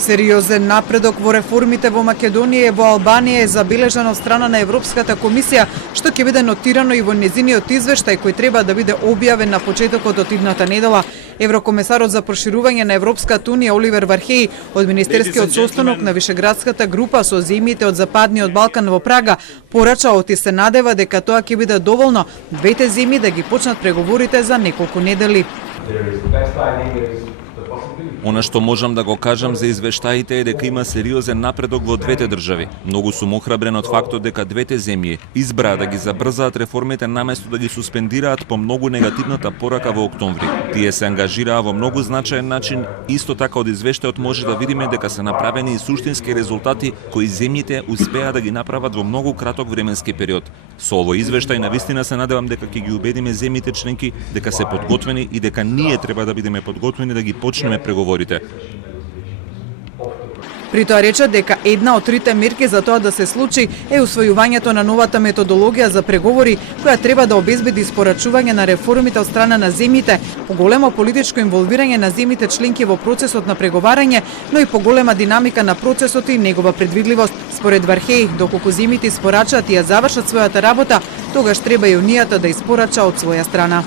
Сериозен напредок во реформите во Македонија и во Албанија е забележан од страна на Европската комисија, што ќе биде нотирано и во незиниот извештај кој треба да биде објавен на почетокот од идната недела. Еврокомесарот за проширување на Европската унија Оливер Вархеј од Министерскиот состанок на Вишеградската група со земјите од Западниот Балкан во Прага порача и се надева дека тоа ќе биде доволно двете земји да ги почнат преговорите за неколку недели. Она што можам да го кажам за извештаите е дека има сериозен напредок во двете држави. Многу сум охрабрен од фактот дека двете земји избраа да ги забрзаат реформите наместо да ги суспендираат по многу негативната порака во октомври. Тие се ангажираа во многу значаен начин, исто така од извештајот може да видиме дека се направени и суштински резултати кои земјите успеа да ги направат во многу краток временски период. Со овој извештај навистина се надевам дека ќе ги убедиме земјите членки дека се подготвени и дека ние треба да бидеме подготвени да ги почнеме преговорите. При тоа рече дека една од трите мерки за тоа да се случи е усвојувањето на новата методологија за преговори, која треба да обезбеди испорачување на реформите од страна на земјите, поголемо политичко инволвирање на земјите членки во процесот на преговарање, но и поголема динамика на процесот и негова предвидливост. Според Вархеј, доколку земјите испорачаат и ја завршат својата работа, тогаш треба и унијата да испорача од своја страна.